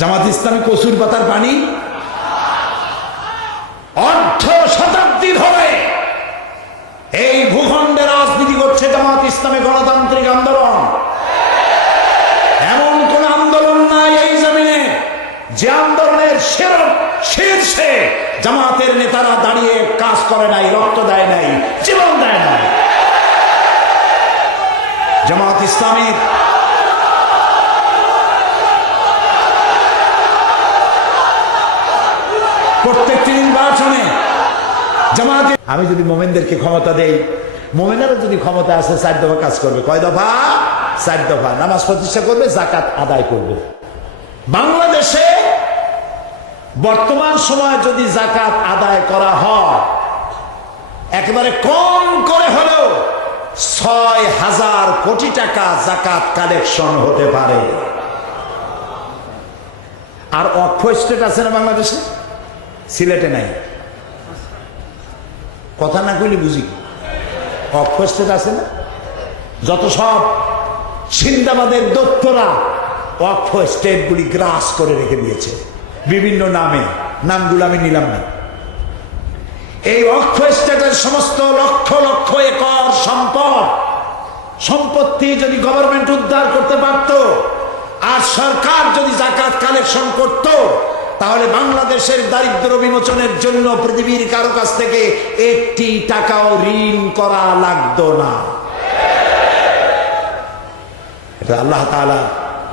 জামাত ইসলামী কসুর পাতার পানি? অর্ধ শতাব্দী ধরে এই ভূখণ্ডে রাজনীতি করছে জামাত ইসলামী গণতান্ত্রিক আন্দোলন। এমন কোন আন্দোলন নাই এই জমিনে, যে আন্দোলনের সের শীর্ষে জামাতের নেতারা দাঁড়িয়ে কাজ করে নাই, রক্ত দেয় নাই, জীবন দেয় নাই। জামাত ইসলামের জামাতে আমি যদি মোমেনদেরকে ক্ষমতা দেই মোমেনেরও যদি ক্ষমতা আছে চার দফা কাজ করবে। কয় দফা? চার দফা। নামাজ প্রতিষ্ঠা করবে জাকাত আদায় করবে। বাংলাদেশে বর্তমান সময়ে যদি জাকাত আদায় করা হয়, একেবারে কম করে হলেও ছয় হাজার কোটি টাকা জাকাত কালেকশন হতে পারে। আর অক্ষ স্টেট আছে না বাংলাদেশে? সিলেটে নাই। কথা না কইলে বুঝি। কি? অক্ষ আছে না? যত সব সিন্দাবাদের দত্তরা অক্ষ স্টেটগুলি গ্রাস করে রেখে দিয়েছে। বিভিন্ন নামে, নামগুলো আমি নিলাম না। এই অক্ষ স্টেটের সমস্ত লক্ষ লক্ষ একর সম্পদ, সম্পত্তি যদি গভর্নমেন্ট উদ্ধার করতে পারত, আর সরকার যদি জাকাত কালেকশন করত তাহলে বাংলাদেশের দারিদ্র বিমোচনের জন্য পৃথিবীর কারও কাছ থেকে একটি টাকাও ঋণ করা লাগতো না। এটা আল্লাহ তাআলা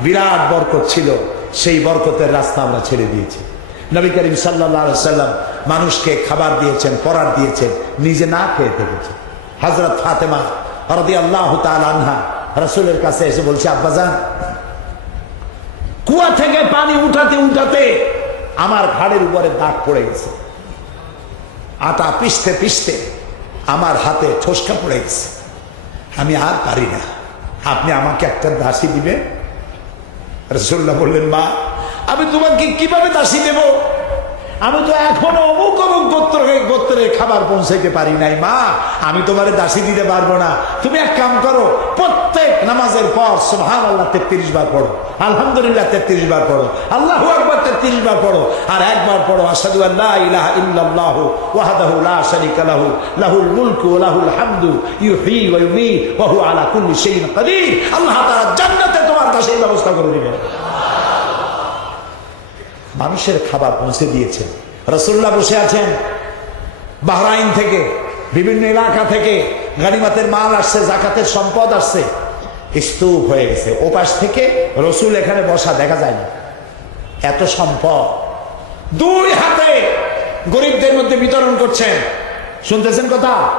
বিরাট বরকত ছিল, সেই বরকতের রাস্তা আমরা ছেড়ে দিয়েছি। নবী করিম সাল্লাম মানুষকে খাবার দিয়েছেন, পরার দিয়েছেন, নিজে না খেয়ে থেকেছে হজরত ফাতেমা হরদি আল্লাহ আনহা রসুলের কাছে এসে বলছে আব্বাজান কুয়া থেকে পানি উঠাতে উঠাতে আমার ঘাড়ের উপরে দাগ পড়ে গেছে। আটা পিষতে পিষতে আমার হাতে ঠোসকা পড়ে গেছে। আমি আর পারি না। আপনি আমাকে একটা দাসি দিবেন? রসুল্লাহ বললেন, মা, আমি তোমাকে কীভাবে দাসি দেব? আমি তো এখনও অমুক অমুক গোত্র গোত্রে খাবার পৌঁছাইতে পারি নাই, মা। আমি তোমারে দাসী দিতে পারব না। তুমি এক কাম করো, প্রত্যেক নামাজের পর সুবহান আল্লাহ তেত্রিশ বার পড়ো। আলহামদুলিল্লাহ তেত্রিশ বার পড়ো। আল্লাহ আকবার তেত্রিশ বার পড়ো। আর একবার পড়ো আসাদু আল্লাহ ইলাহা ইল্লাল্লাহ ওয়াহদাহু লা শারীকা লাহু, লাহুল মুলকু লাহুল হামদু ইউহয়ী ওয়া ইউমীত, ওয়া হুয়া আলা কুল্লি শাইইন কাদির। আল্লাহ তাআলা জান্নাতে তোমার এই ব্যবস্থা করে দিবেন। মানুষের খাবার পৌঁছে দিয়েছেন। রসুল্লাহ বসে আছেন। বাহরাইন থেকে, বিভিন্ন এলাকা থেকে গানিমাতের মাল আসছে, জাকাতের সম্পদ আসছে। স্তূপ হয়ে গেছে। ওপাশ থেকে রসুল এখানে বসা দেখা যায় না। এত সম্পদ। দুই হাতে গরিবদের মধ্যে বিতরণ করছেন। শুনতেছেন কথা?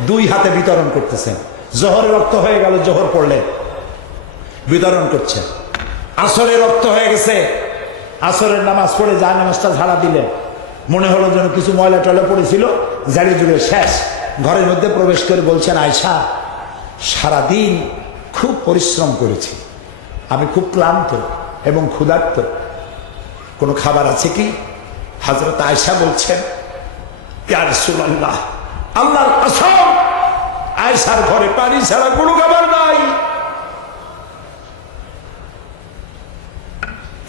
দুই হাতে বিতরণ করতেছেন। জোহর রক্ত হয়ে গেল, জহর পড়লেন। বিতরণ করছেন। আসরে রক্ত হয়ে গেছে। আসরের নামাজ পড়ে যা নামাজটা ঝাড়া দিলেন মনে হলো যেন কিছু ময়লা টয়লা পড়েছিল, জারি জুড়ে শেষ। ঘরের মধ্যে প্রবেশ করে বলছেন আয়সা সারাদিন খুব পরিশ্রম করেছি। আমি খুব ক্লান্ত এবং ক্ষুধার্ত। কোনো খাবার আছে কি? হাজরত আয়সা বলছেন কসম আয়সার ঘরে পানি ছাড়া কোনো খাবার নাই।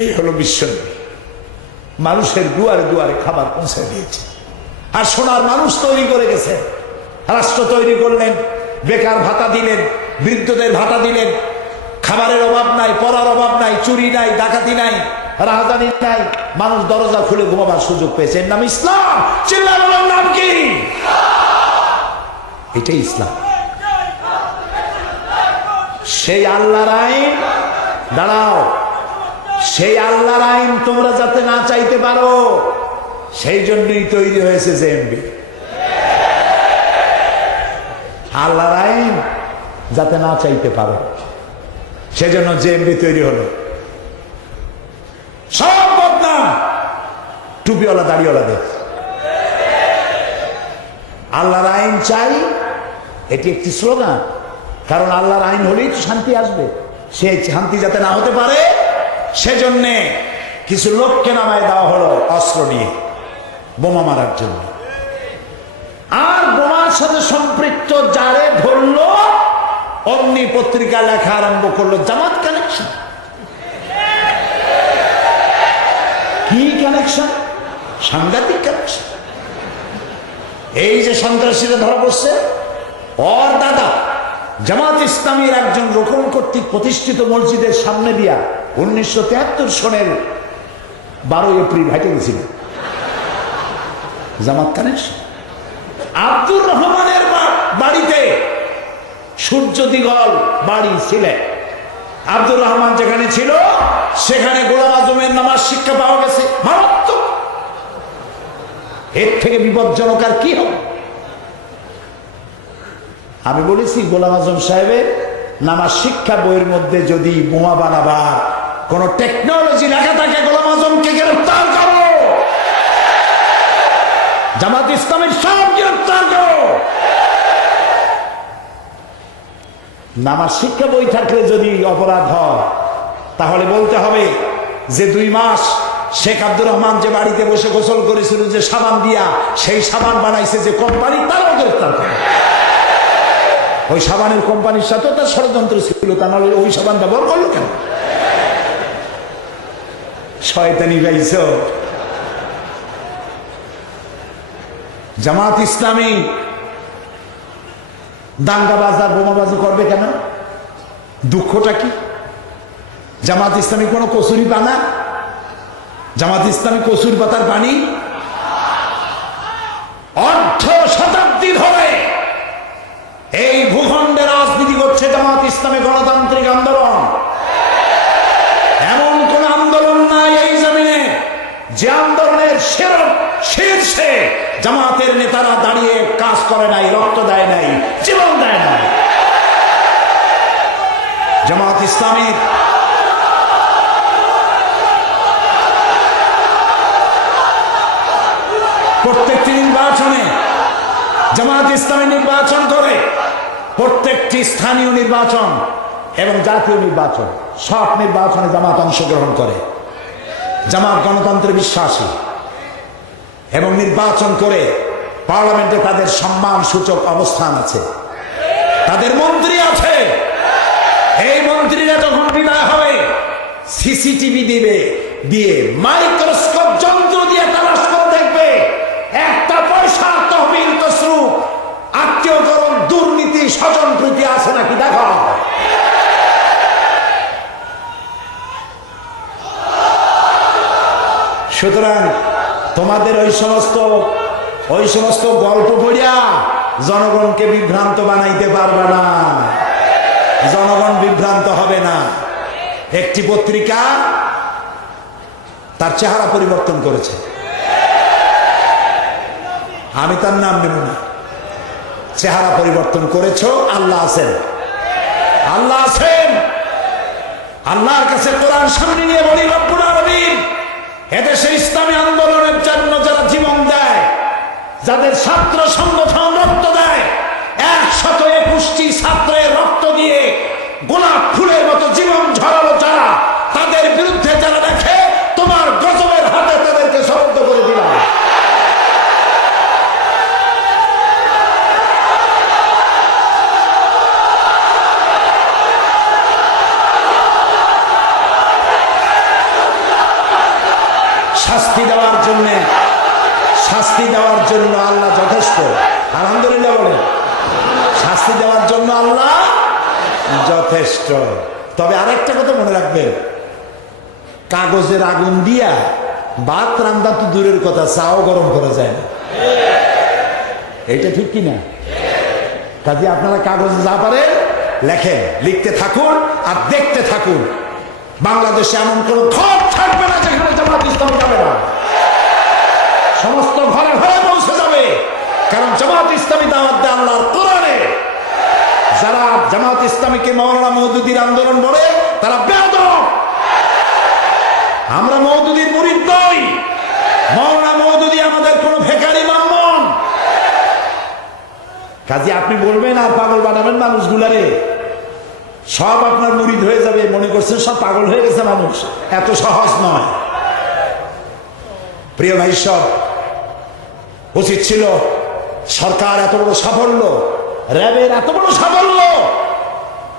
এই হলো বিশ্বনবী। মানুষের দুয়ারে দুয়ারে খাবার পৌঁছে দিয়েছে। আর সোনার মানুষ তৈরি করে গেছে। রাষ্ট্র তৈরি করলেন, বেকার ভাতা দিলেন, বৃদ্ধদের ভাতা দিলেন। খাবারের অভাব নাই, পড়ার অভাব নাই, চুরি নাই, ডাকাতি নাই রাহাজানি নাই। মানুষ দরজা খুলে ঘুমাবার সুযোগ পেয়েছে। এর নাম ইসলাম। চিল্লা বলার নাম কি? এটাই ইসলাম। সেই আল্লাহর আইন। দাঁড়াও। সেই আল্লাহর আইন তোমরা যাতে না চাইতে পারো, সেই জন্যই তৈরি হয়েছে জেএমবি। আল্লাহর আইন যাতে না চাইতে পারো, সেজন্য জেএমবি তৈরি হলো। সব বদনাম টুপিওয়ালা দাড়িওয়ালাদের আল্লাহর আইন চাই, এটি একটি স্লোগান, কারণ আল্লাহর আইন হলেই তো শান্তি আসবে। সে শান্তি যাতে না হতে পারে সেজন্যে কিছু লোককে নামায় দেওয়া হলো অস্ত্র নিয়ে, বোমা মারার জন্য। আর বোমার সাথে সম্পৃক্ত যারে ধরলো অগ্নি পত্রিকা লেখা আরম্ভ করল, জামাত কানেকশন কি কানেকশন সাংঘাতিক কানেকশন এই যে সন্ত্রাসীরা ধরা পড়ছে অর দাদা জামাত ইসলামীর একজন রোকন কর্তৃক প্রতিষ্ঠিত মসজিদের সামনে দিয়া উনিশশো তেহাত্তর সনের বারোই এপ্রিল হেঁটে গেছিল। জামাত কানেকশন আব্দুর রহমানের বাড়িতে সূর্য দিগল বাড়ি ছিলেন আব্দুর রহমান যেখানে ছিল, সেখানে গোলাম আজমের নামাজ শিক্ষা পাওয়া গেছে। মারাত্মক। এর থেকে বিপজ্জনক আর কি হবে? আমি বলেছি, গোলাম আজম সাহেবের নামাজ শিক্ষা বইয়ের মধ্যে যদি বোমা বানাবার কোন টেকনোলজি লেখা থাকে, গোলাম আজমকে গ্রেফতার করো। জামাত ইসলামের সব গ্রেফতার করো। নামাজ শিক্ষা বই থাকলে যদি অপরাধ হয়, তাহলে বলতে হবে যে দুই মাস শেখ আব্দুর রহমান যে বাড়িতে বসে গোসল করেছিল, যে সাবান দিয়া সেই সাবান বানাইছে যে কোম্পানি, তারাও গ্রেফতার করে ওই সাবানের কোম্পানির সাথেও তার ষড়যন্ত্র ছিল, তা নাহলে ওই সাবান ব্যবহার করল কেন? শয়তানি গাইস জামাত ইসলামী দাঙ্গাবাজ আর বোমাবাজি করবে কেন? দুঃখটা কি? জামাত ইসলামী কোনো কসুরি পানা জামাত ইসলামী কসুর পাতার পানি অর্ধ শতাব্দী ধরে এই ভূখণ্ডে রাজনীতি করছে জামাত ইসলামী গণতান্ত্রিক আন্দোলন এমন কোন আন্দোলন নাই এই জমিনে যে আন্দোলনের সের শীর্ষে জামাতের নেতারা দাঁড়িয়ে কাজ করে নাই রক্ত দেয় নাই জীবন দেয় নাই জামাত ইসলামীর প্রত্যেকটি নির্বাচনে জামাত ইসলামী নির্বাচন করে, প্রত্যেকটি স্থানীয় নির্বাচন এবং জাতীয় নির্বাচন, সব নির্বাচনে জামাত অংশগ্রহণ করে। জামাত গণতন্ত্রে বিশ্বাসী এবং নির্বাচন করে পার্লামেন্টে তাদের সম্মান সূচক অবস্থান আছে। তাদের মন্ত্রী আছে। সিসিটিভি দিবে, দিয়ে মাইক্রোস্কোপ যন্ত্র দিয়ে তালাশ করে দেখবে, একটা পয়সা তহবিল তসরুপ আত্মীয়করণ দুর্নীতি স্বজন প্রীতি আছে নাকি দেখো। সুতরাং তোমাদের ওই সমস্ত ওই সমস্ত গল্প পড়িয়া জনগণকে বিভ্রান্ত বানাইতে পারবে না। জনগণ বিভ্রান্ত হবে না। একটি পত্রিকা তার চেহারা পরিবর্তন করেছে। আমি তার নাম নেব না। চেহারা পরিবর্তন করেছ, আল্লাহ আছেন। আল্লাহ আছেন। আল্লাহর কাছে কোরআন সামনে নিয়ে বলি, রব্বুল আলামিন এদেশে ইসলামী আন্দোলনের জন্য যারা জীবন দেয়, যাদের ছাত্র সংগঠন রক্ত দেয়, একশত একুশটি ছাত্রের রক্ত কথা মনে রাখবেন কাগজের আগুন দিয়া ভাত রান্দা তো দূরের কথা, চাও গরম করা যায় না। এটা ঠিক কিনা? কাজে আপনারা কাগজে যা পারে লেখেন, লিখতে থাকুন আর দেখতে থাকুন। বাংলাদেশে এমন কোন ঘর থাকবে না যেখানে জামাত ইসলাম যাবে না। সমস্ত ঘরে ঘরে পৌঁছে যাবে। কারণ জামাত ইসলামী দাওয়াত দেয় আল্লাহর কোরআনে। যারা জামাত ইসলামীকে মৌলানা মৌদুদির আন্দোলন বলে তারা বেদক আমরা মৌদুদির মুরিদ নই। মৌলানা মৌদুদি আমাদের কোনো ভেকারি মাম্মন কাজে, আপনি বলবেন আর পাগল বানাবেন মানুষগুলারে। সব আপনার মুরিদ হয়ে যাবে, মনে করছেন সব পাগল হয়ে গেছে মানুষ। এত সহজ নয়। প্রিয় ভাই সব, উচিত ছিল সরকার এত বড় সাফল্য, র্যাবের এত বড় সাফল্য।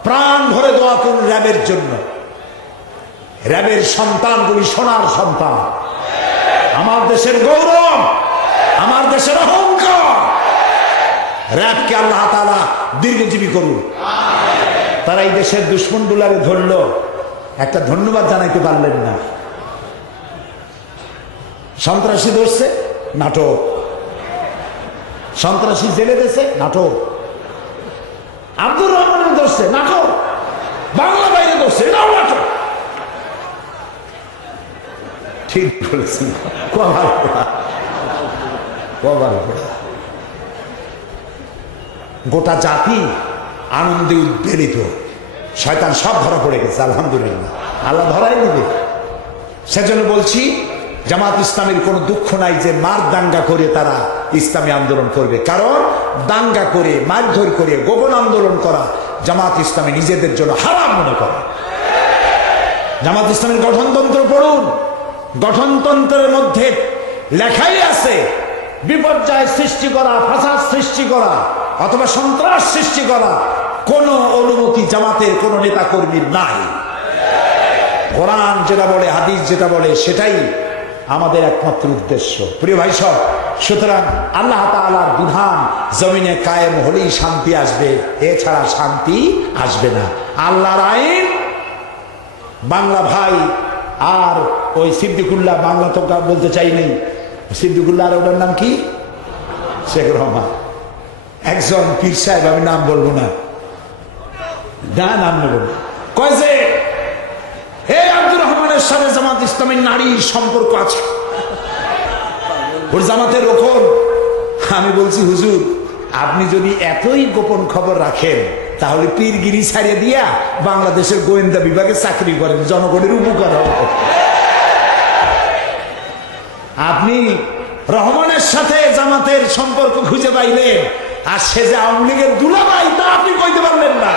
প্রাণ ভরে দোয়া করুন র্যাবের জন্য। র্যাবের সন্তানগুলি সোনার সন্তান। আমার দেশের গৌরব, আমার দেশের অহংকার। র্যাবকে আল্লাহ তালা দীর্ঘজীবী করুন। তারা এই দেশের দুশ্মন গুলারে ধরলো। একটা ধন্যবাদ জানাইতে পারলেন না। সন্ত্রাসী ধরছে, নাটক। সন্ত্রাসী জেলে দেশে নাটক। আব্দুর রহমানের ধরছে নাটক বাংলা বাইরে ধরছে, এটাও নাটক ঠিক বলেছি কবার কবার গোটা জাতি আনন্দে উদ্বেলিত। শয়তান সব ধরা পড়ে গেছে, আলহামদুলিল্লাহ। আল্লাহ ধরাই নেবে সেজন্য বলছি, জামাত ইসলামের কোনো দুঃখ নাই যে মার দাঙ্গা করে তারা ইসলামী আন্দোলন করবে। কারণ দাঙ্গা করে, মারধর করে গোপন আন্দোলন করা জামাত ইসলামী নিজেদের জন্য হারাম মনে করে। জামাত ইসলামের গঠনতন্ত্র পড়ুন। গঠনতন্ত্রের মধ্যে লেখাই আছে, বিপর্যয় সৃষ্টি করা ফাসাদ সৃষ্টি করা, অথবা সন্ত্রাস সৃষ্টি করা। কোনো অনুমতি জামাতের, কোনো নেতা কর্মীর নাই। কোরআন যেটা বলে, হাদিস যেটা বলে, সেটাই আমাদের একমাত্র উদ্দেশ্য। প্রিয় ভাই সব, সুতরাং আল্লাহ তাআলার বিধান, জমিনে কায়েম হলেই শান্তি আসবে, এছাড়া শান্তি আসবে না। আল্লাহর আইন, বাংলা ভাই, আর ওই সিদ্দিকুল্লাহ, বাংলা তো বলতে চাই নেই। সিদ্দিকুল্লাহ আর ওটার নাম কি? শেখ রহমান। একজন পীর সাহেব, আমি নাম বলব না। না নাম নেব। কয় যে সাথে জামাত ইসলামের নারীর সম্পর্ক আছে। ওর জামাতের রকম আমি বলছি, হুজুর, আপনি যদি এতই গোপন খবর রাখেন, তাহলে পীরগিরি ছাড়িয়ে দিয়া বাংলাদেশের গোয়েন্দা বিভাগে চাকরি করেন, জনগণের উপকার আপনি রহমানের সাথে জামাতের সম্পর্ক খুঁজে পাইলেন, আর সে যে আওয়ামী লীগের দুলাভাই তা আপনি কইতে পারলেন না।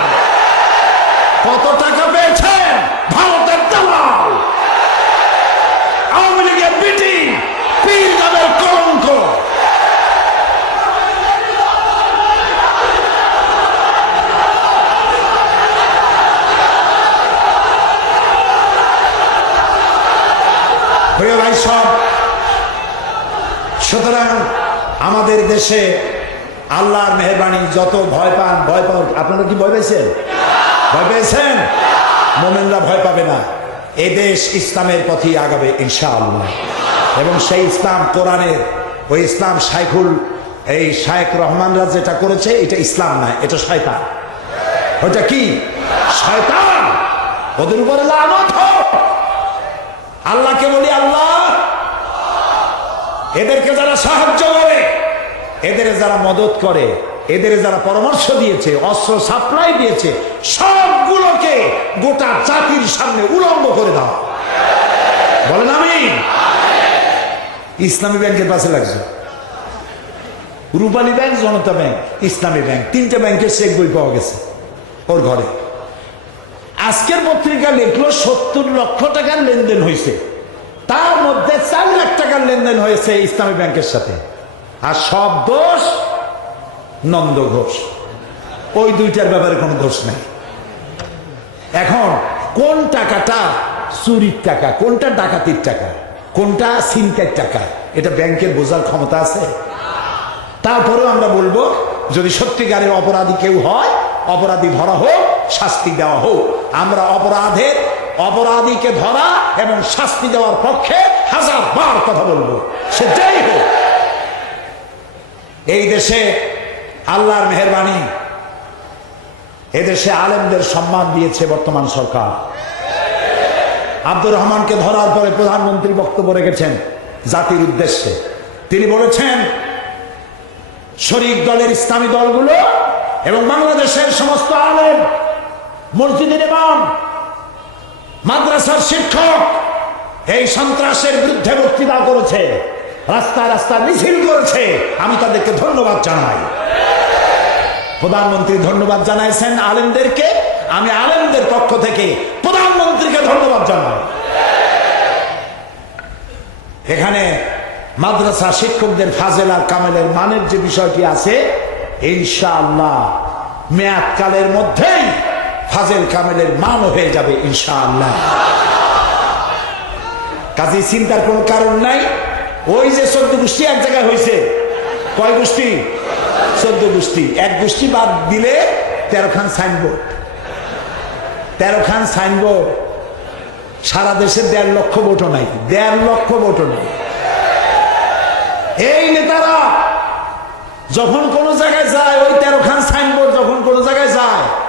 কত টাকা পেয়েছেন? ভারতের দালাল আওয়ামী লীগের বিটি পীর নামের কলঙ্ক প্রিয় ভাই সব। সুতরাং আমাদের দেশে আল্লাহর মেহরবানি যত ভয় পান ভয় পান আপনারা কি ভয় পেয়েছেন? ভয় পেয়েছেন? মোমেনরা ভয় পাবে না। এ দেশ ইসলামের পথেই আগাবে, ইনশাআল্লাহ। এবং সেই ইসলাম কোরআনের, ওই ইসলাম শাইখুল, এই শায়েখ রহমানরা যেটা করেছে, এটা ইসলাম নয় এটা শয়তান। ওটা কি? শয়তান! ওদের উপরে আল্লাহকে বলি আল্লাহ! এদেরকে যারা সাহায্য করে, এদের যারা মদত করে, এদের যারা পরামর্শ দিয়েছে, অস্ত্র সাপ্লাই দিয়েছে, সবগুলোকে গোটা জাতির সামনে উলম্ব করে দাও। বলেন আমি ইসলামী ব্যাংকের পাশে লাগছে। Rupali bank, Janata bank, Islami bank, তিনটে ব্যাংকের চেক বই পাওয়া গেছে ওর ঘরে। আজকের পত্রিকা লিখলো সত্তর লক্ষ টাকার লেনদেন হয়েছে। তার মধ্যে চার লাখ টাকার লেনদেন হয়েছে ইসলামী ব্যাংকের সাথে। আর সব দোষ নন্দ ঘোষ। ওই দুইটার ব্যাপারে কোনো দোষ নেই। এখন কোন টাকাটা চুরির টাকা, কোনটা ডাকাতির টাকা, কোনটা সিনকের টাকা, এটা ব্যাংকের বোঝার ক্ষমতা আছে? তারপরেও আমরা বলব, যদি সত্যিকারের অপরাধী কেউ হয়, অপরাধী ধরা হোক, শাস্তি দেওয়া হোক, আমরা অপরাধের অপরাধীকে ধরা এবং শাস্তি দেওয়ার পক্ষে হাজার বার কথা বলব। সে যাই হোক। এই দেশে আল্লাহর মেহরবানি এদেশে আলেমদের সম্মান দিয়েছে বর্তমান সরকার। আব্দুর রহমানকে ধরার পরে প্রধানমন্ত্রী বক্তব্য রেখেছেন জাতির উদ্দেশ্যে। তিনি বলেছেন, শরিক দলের ইসলামী দলগুলো এবং বাংলাদেশের সমস্ত আলেম মসজিদের ইমাম মাদ্রাসার শিক্ষক এই সন্ত্রাসের বিরুদ্ধে বক্তৃতা করেছে, রাস্তা রাস্তা মিছিল করেছে। আমি তাদেরকে ধন্যবাদ জানাই। প্রধানমন্ত্রী ধন্যবাদ জানাইছেন আলেমদেরকে। আমি আলেমদের পক্ষ থেকে প্রধানমন্ত্রীকে ধন্যবাদ জানাই। এখানে মাদ্রাসা শিক্ষকদের ফাজেল আর কামেলের মানের যে বিষয়টি আছে, ইনশাআল্লাহ, মেয়াদকালের মধ্যেই ফাজেল কামেলের মান হয়ে যাবে, ইনশাআল্লাহ। কাজে চিন্তার কোনো কারণ নাই। ওই যে চোদ্দ গোষ্ঠী এক জায়গায় হয়েছে। কয় গোষ্ঠী? চোদ্দ গোষ্ঠী। এক গোষ্ঠী বাদ দিলে তেরো খান সাইনবোর্ড। তেরো খান সাইনবোর্ড। সারা দেশে দেড় লক্ষ ভোটও নাই। দেড় লক্ষ ভোটও নাই। এই নেতারা যখন কোনো জায়গায় যায়, ওই তেরো খান সাইনবোর্ড যখন কোনো জায়গায় যায়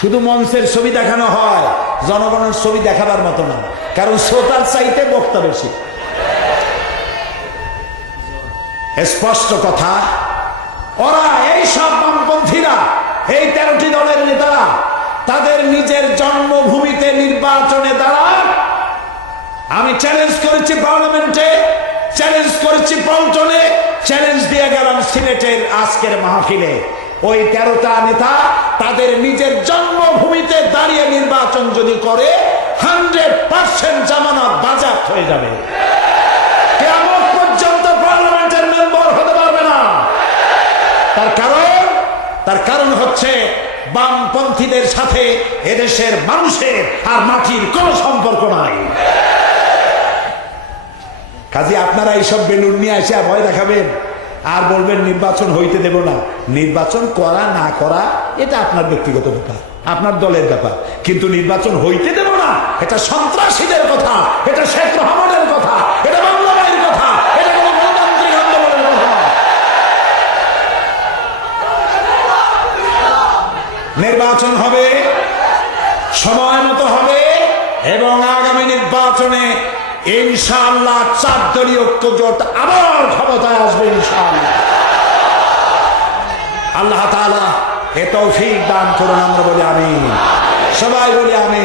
শুধু মঞ্চের ছবি দেখানো হয়, জনগণের ছবি দেখাবার মতো না। কারণ শ্রোতার চাইতে বক্তা বেশি। স্পষ্ট কথা, ওরা এই সব বামপন্থীরা, এই তেরোটি দলের নেতারা, তাদের নিজের জন্মভূমিতে নির্বাচনে দাঁড়ান। আমি চ্যালেঞ্জ করেছি পার্লামেন্টে চ্যালেঞ্জ করেছি পল্টনে চ্যালেঞ্জ দিয়ে গেলাম সিলেটের আজকের মাহফিলে। ওই তেরোটা নেতা তাদের নিজের জন্মভূমিতে দাঁড়িয়ে নির্বাচন যদি করে হান্ড্রেড পার্সেন্ট জামানত বাজাত হয়ে যাবে। কেমন পর্যন্ত মেম্বার হতে পারবে না। তার কারণ তার কারণ হচ্ছে বামপন্থীদের সাথে এদেশের মানুষের আর মাটির কোনো সম্পর্ক নাই। কাজে, আপনারা এইসব বেলুন নিয়ে এসে ভয় দেখাবেন। আর বলবেন নির্বাচন হইতে দেব না। নির্বাচন করা না করা, এটা আপনার ব্যক্তিগত ব্যাপার, আপনার দলের ব্যাপার। কিন্তু নির্বাচন হইতে দেব না, এটা সন্ত্রাসীদের কথা, এটা শেখ রহমানের কথা, এটা বাংলা কথা, এটা কোনো গণতান্ত্রিক আন্দোলনের নির্বাচন হবে, সময় মতো হবে, এবং আগামী নির্বাচনে ইনশাআল্লাহ চার দলীয় ঐক্য জোট আবার ক্ষমতায় আসবে ইনশাল্লাহ আল্লাহ তাআলা এ তৌফিক দান করুন, আমরা বলি আমি সবাই বলি আমি